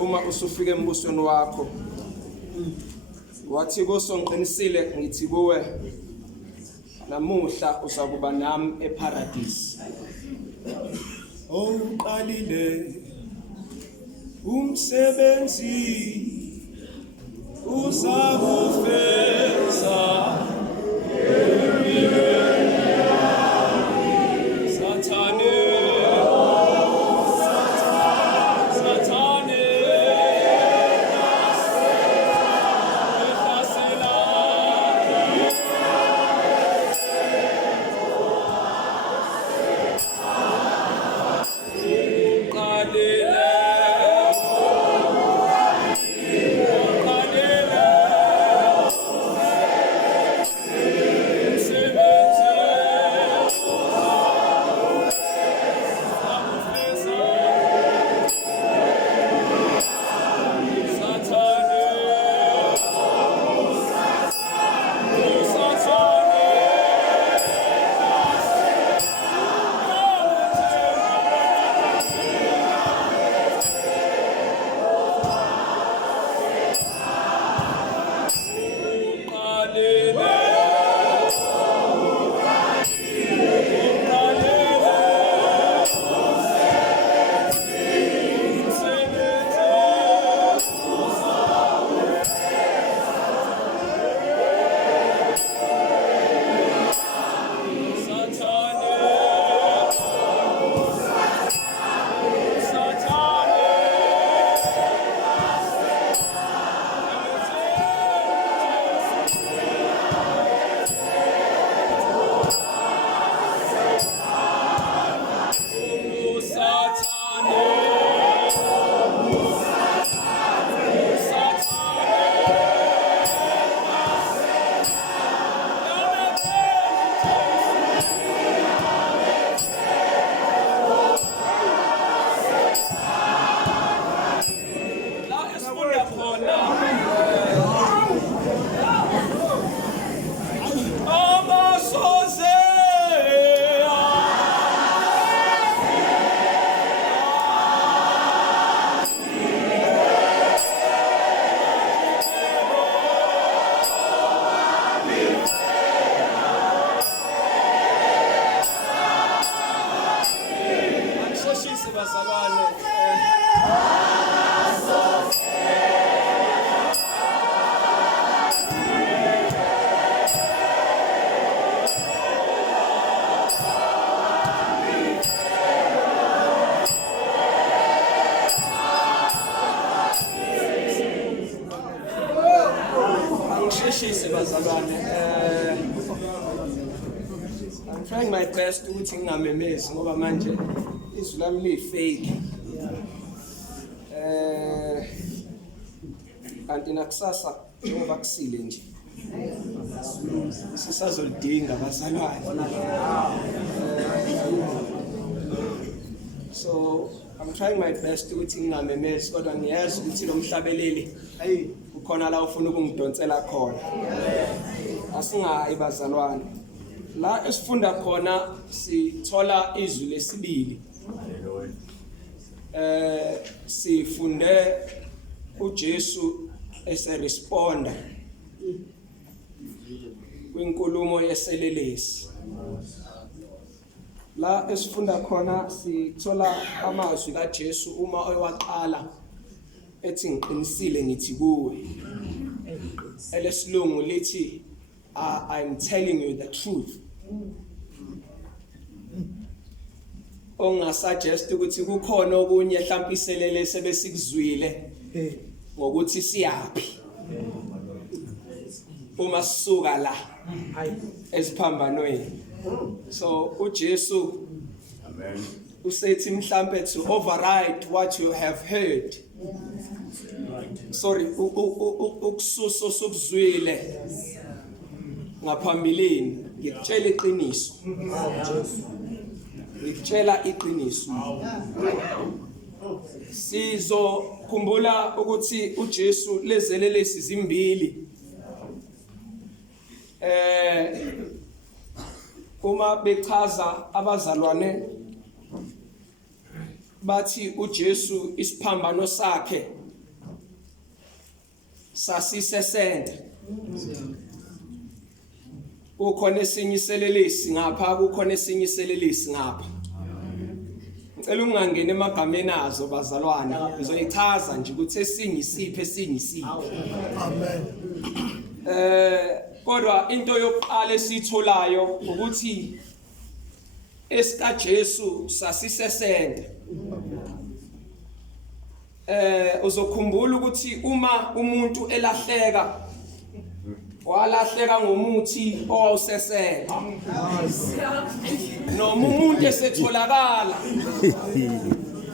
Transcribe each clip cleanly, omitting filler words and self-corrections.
uma usufika embusweni wakho wathi kusonqinisile ngithi kuwe namuhla uzakuba nami eparadise. Uqalile umsebenzi uzakufeza I'm trying my best ukuthi ngingamemezi ngoba manje izwi lami lifake. Kanti nakusasa njengoba kusile nje sisazolidinga abazalwane. So I'm trying my best ukuthi ngingamemezi kodwa ngiyazi ukuthi lo mhlabeleli ukhona la ufuna ukungidonsela khona. Asingayi bazalwane. La esifunda khona sithola izwi lesibili. Sifunde uJesu eseresponda kwinkulumo yeselelesi. La esifunda khona sithola amazwi kaJesu uma ewaqala ethi ngiqinisile ngithi kuwe. Elesilungu lithi I'm telling you the truth. Ongasuggest ukuthi kukhona okunye mhlawumbe iselele sebesikuzwile ngokuthi siyapi uma sisuka la esiphambanweni. So uJesu amen usethi mhlawumbe to override what you have heard. Sorry, ukususo sokuzwile ngaphambilini ngikutshela iqiniso. Ngikutshela iqiniso. Sizokhumbula ukuthi uJesu lezelelesi zimbili. Uma bechaza abazalwane bathi uJesu isiphambano sakhe sasisesenda ukhona esinye iselelesi ngapha kukhona esinye iselelesi ngapha ngicela ungangena emagameni azo bazalwane ngizoyichaza nje ukuthi esinye isiphi esinye isiphi Amen. kodwa into yokuqala esitholayo ukuthi esika Jesu sasisesenda uzokhumbula ukuthi uma umuntu elahleka walahleka ngomuthi owawusesela noma umuntu esetholakala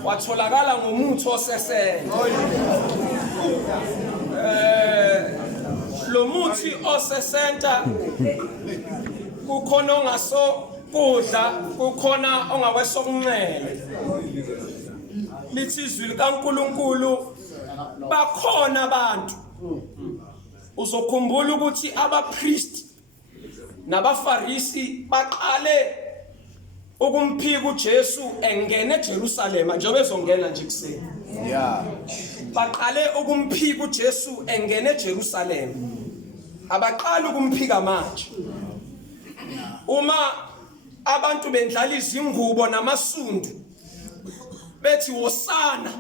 watholakala ngomuthi osesela lo muthi osesenta kukhona ongaso kudla kukhona ongakwesokunxele lithi izwi likaNkuluNkulu bakhona abantu uzokhumbula ukuthi abapriest nabafarisi baqale ukumphika uJesu engene eJerusalem njengoba ezongena nje kuseni baqale ukumphika uJesu engene eJerusalem abaqala ukumphika manje uma abantu bendlala izingubo namasundu bethi wosana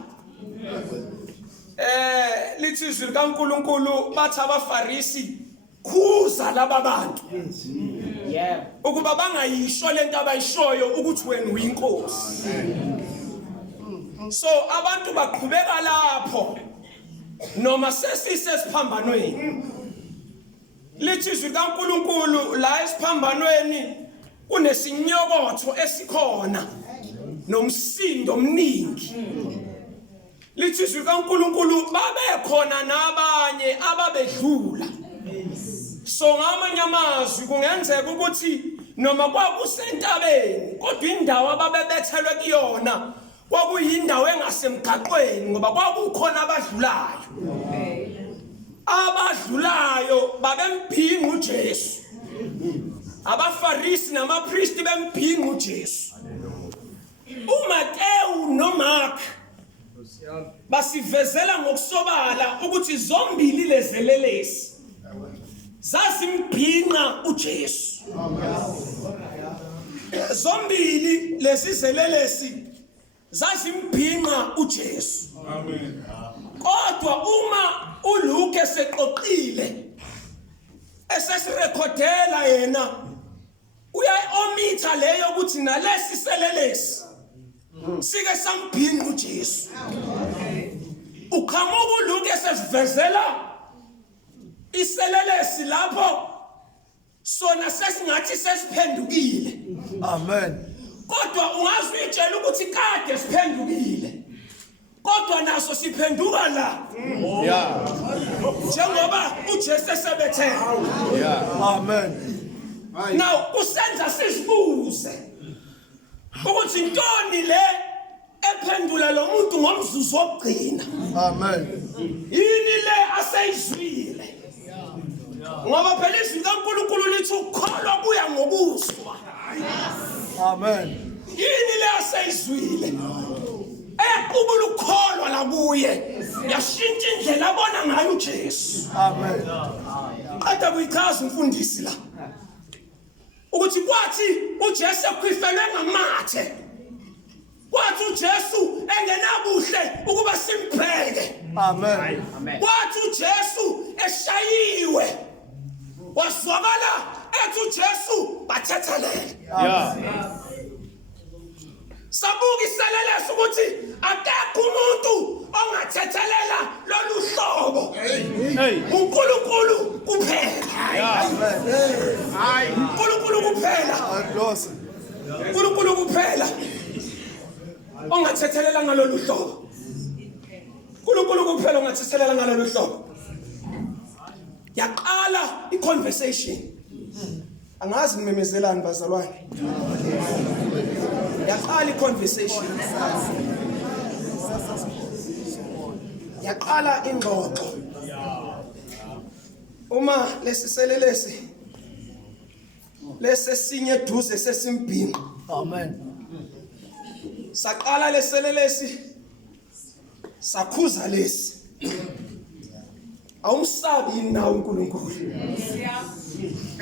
lithi izwi likaNkuluNkulu bathi abafarisi khuza laba bantu ukuba bangayisho lento abayishoyo ukuthi wena uyinkosi so abantu baqhubeka lapho noma sesisesiphambanweni lithi izwi likaNkuluNkulu la esiphambanweni kunesinyokotho esikhona nomsindo omningi lithi izwi likaNkuluNkulu babekhona nabanye ababedlula so ngamanye amazwi kungenzeka ukuthi noma kwakusentabeni kodwa indawo ababebethelwe kuyona kwakuyindawo engasemgaqweni ngoba kwakukhona abadlulayo babemphinga uJesu abafarisi namapriest bemphinga uJesu uMateyu noMark basivezela ngokusobala ukuthi zombili lezelelesi zasimbhinqa uJesu zombili lesizelelesi zasimbhinqa uJesu kodwa uma uLuke eseqoqile esesirekhodela yena uyaomitha leyo ukuthi nalesi selelesi sike sambhinqa uJesu uqhamuka uLuke esesivezela iselelesi lapho sona sesingathi sesiphendukile Amen. kodwa ungazitshela ukuthi kade siphendukile kodwa naso siphenduka la njengoba uJesu esebethela Amen. now kusenza sizibuze ukuthi intoni le ephendula lo muntu ngomzuzu wokugcina Amen. yini le aseyizwile ngoba phela izwi likaNkuluNkulu lithi ukukholwa kuya ngokuzwa Amen. yini le aseyizwile equbula ukukholwa la kuye yashintsha indlela abona ngayo uJesu Amen. qeda kuyichaza umfundisi la ukuthi kwathi uJesu ekhwifelwe ngamathe kwathi uJesu engenabuhle ukuba simpheke Amen. kwathi uJesu eshayiwe waswakala ethi uJesu bathethelele sabuka iselelesi ukuthi akekho umuntu ongathethelela lolu hlobo uNkulunkulu kuphela uNkulunkulu kuphela Lost. uNkulunkulu kuphela ongathethelela ngalolu hlobo uNkulunkulu kuphela ongathethelela ngalolu hlobo yaqala iconversation angazi nimemezelani bazalwane yaqala iconversation yaqala ingxoxo uma lesiselelesi lesesinye duze sesimbhinqa Amen. saqala leselelesi sakhuza lesi awumsabi yini nawe uNkulunkulu?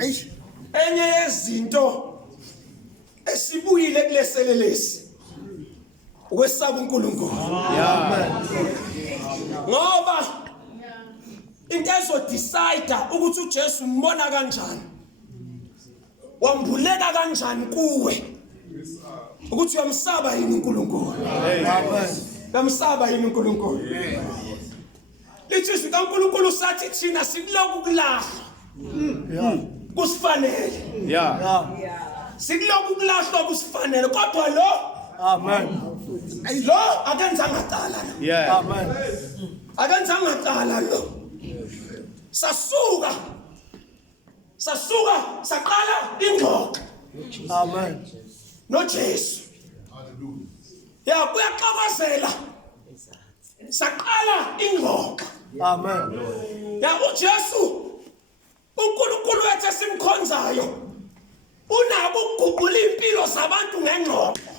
Eish. Enye yezinto esibuyile kuleselelesi ukwesaba uNkulunkulu. Ngoba into ezodecide ukuthi uJesu umbona kanjani, wambuleka kanjani kuwe, ukuthi uyamsaba yini uNkulunkulu. Uyamsaba yini uNkulunkulu? Lithi uNkulunkulu sathi thina sikuloko kulahla kusifanele. Sikuloko kulahlwa kusifanele kodwa lo lo akenzanga cala lo. Akenzanga cala lo. Sasuka saqala ingxoxo noJesu. Ya kuyaxokozela saqala ingxoxo. Ya uJesu uNkulunkulu wethu esimkhonzayo unabo ukuguqula impilo zabantu ngengxoxo.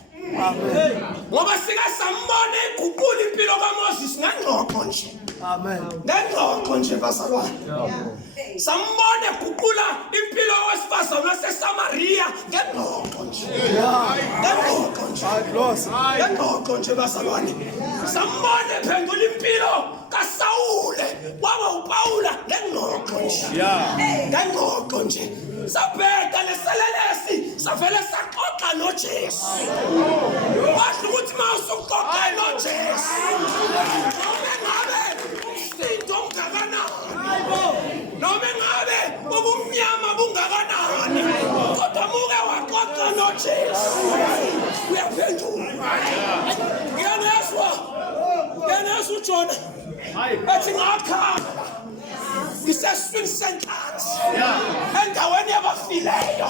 Ngoba sika sambona eguqula impilo kaMoses ngengxoxo nje. Ngengxoxo nje bazalwane. Sambona eguqula impilo wesifazane waseSamaria ngengxoxo nje. Ngengxoxo nje. Ngengxoxo nje bazalwane. Sambona ephendula impilo kaSawule waba uPaula ngengxoxo nje. Ngengxoxo nje. Sabheka leselelesi savele saqoqa noJesu. Washo ukuthi mawusuqoqa noJesu noma ngabe umsindo ungakanani, noma ngabe ubumnyama bungakanani, kodwa muke waqoqa noJesu uyaphendula. Ngenezwa uJona ethi ngakhala ngiseswini senhlanzi endaweni yabafileyo.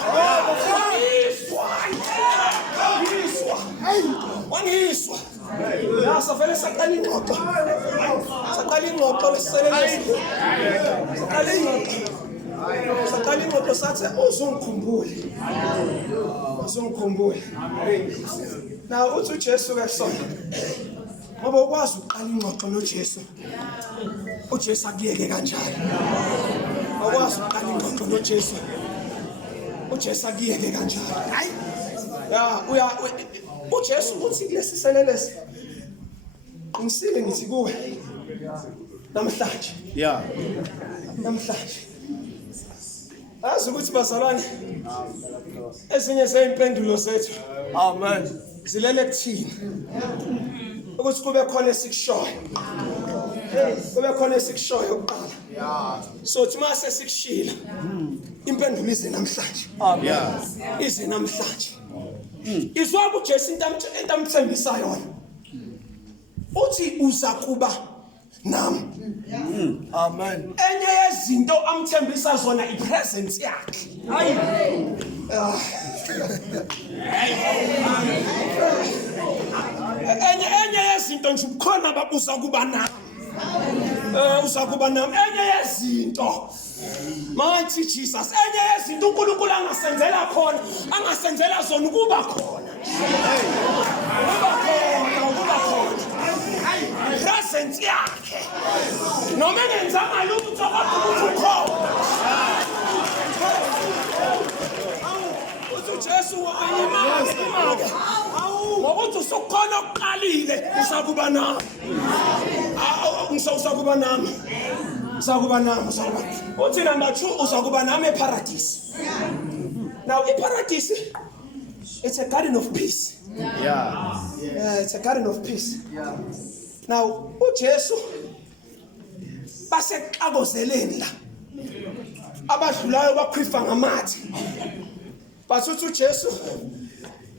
Wangiswa yasavele saqala ingxoxo. Saqala ingxoxo leselelesi. Saqala ingxoxo sathi uzungikhumbule. Na uthi uJesu ke sona ngoba ukwazi uqala ingxoxo noJesu. uJesu akuyeke kanjani. Ukwazi uqala ingxoxo noJesu. uJesu akuyeke kanjani. Hayi. Ya uJesu uthi kulesi selelesi qinisile ngithi kuwe namhlanje. Namhlanje. Azi ukuthi bazalwane ezinye zeyimpendulo zethu zilele kuthina ukuthi kube khona esikushoyo. Kube khona esikushoyo ukuqala. Sothi mase sikushila impendulo ize namhlanje. Ize namhlanje. Izwa uJesu into amthembisa yona. Uthi uza kuba nami. Enye yezinto amthembisa zona ipresence yakhe. Enye yezinto nje ukhona babuza kuba nami. Uzakuba nami. Enye yezinto mathi Jesus, enye yezinto uNkulunkulu angasenzela khona, angasenzela zona ukuba khona. Ukuba khona. Presence yakhe. Noma engenzanga lutho kodwa ukuthi ukhona. uJesu wayimake. Ngokuthi usukhona ukuqalile uzakuba nami. Uzakuba nami. Uthi number 2 uzakuba nami eparadise. Now eparadise, it's a garden of peace. It's a garden of peace. Now uJesu basexakozeleni la. Abadlulayo bakhwifa ngamathi. But uJesu,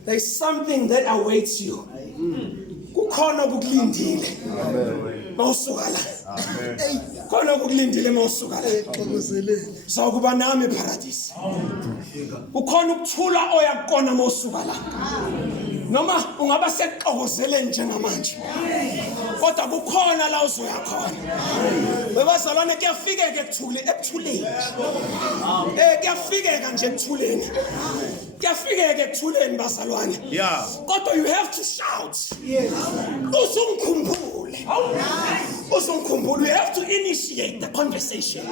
there is something that awaits you. Kukhona okukulindile. Mawusuka la. Khona okukulindile mawusuka la. Zawukuba nami eparadise. Kukhona ukuthula oyakona mawusuka la. Noma ungaba seqokozeleni njengamanje. Kodwa kukhona la uzoya khona. Webazalwane kuyafikeke ekuthuleni. Kuyafikeka nje ekuthuleni. Kuyafikeke ekuthuleni bazalwane. Kodwa you have to shout. Uzungikhumbule. You have to initiate the conversation.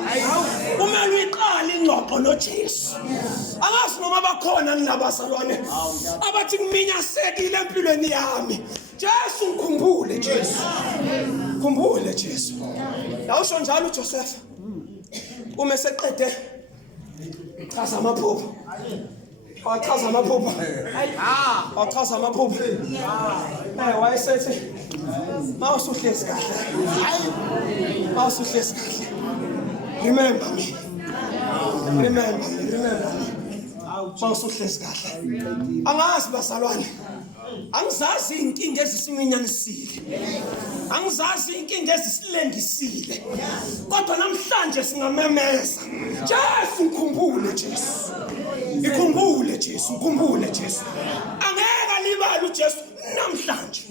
Kumele uyiqale ingxoxo noJesu. Angazi noma bakhona ngilabazalwane abathi kuminyasekile empilweni yami. Jesu ngikhumbule Jesu. Khumbule Jesu. Lawusho njalo uJoseph. Uma seqede chaza amaphupho. Wachaza amaphupho. Wachaza amaphupho. Wayesethi mawusuhlezi kahle. Mawusuhlezi kahle. Remember me. Remember me. Mawusuhlezi kahle. Angazi bazalwane. Angizazi inkinga ezisinginyanisile. Angizazi inkinga ezisilengisile. Kodwa namhlanje singamemeza. Jesu ngikhumbule Jesu. Ikhumbule Jesu, ngikhumbule Jesu. Angeke libale uJesu namhlanje.